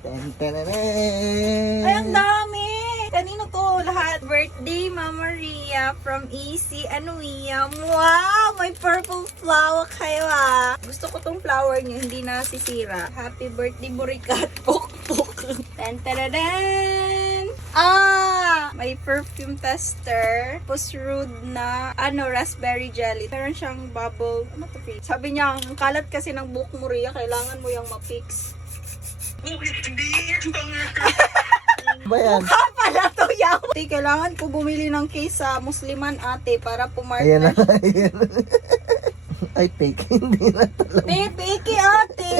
Ay, ang dami! Kanino to lahat? Birthday, Mama Ria from Easy Anuia. Wow! May purple flower kayo ah. Gusto ko tong flower niyo, hindi nasisira. Happy birthday, Burikat. Pok-pok. Tan-taradan! Ah! May perfume tester. Tapos rude na, raspberry jelly. Meron siyang bubble. Ano to, Pete? Sabi niya, ang kalat kasi ng buhok mo, Ria. Kailangan mo yung ma-fix. Ba yan? Mukha pala to, yaw. Ate, kailangan ko bumili ng case sa Musliman, ate, para pumark Ayan na. na. Ayan. Ay, fake. Hindi na talaga. Peke, ate.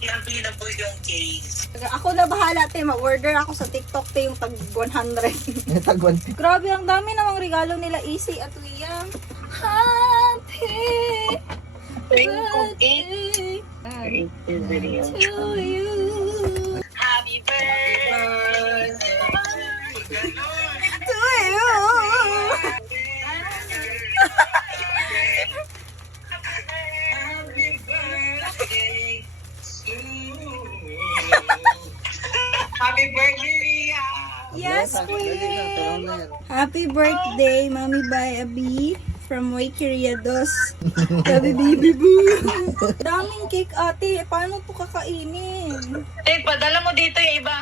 Grabe na po yung case. Ako na bahala, ate. Ma-order ako sa TikTok, te, yung tag 100. Tagwan. Grabe, ang dami namang regalo nila, Easy at Wia. Happy birthday to you. Happy birthday To you. Happy birthday to Happy birthday, Ria! Yes, queen. Happy birthday, Mami by Abi from Waikeria Dos. Gabi baby boo. Daming cake, ate. Paano to kakainin? Eh, padala mo dito yung iba.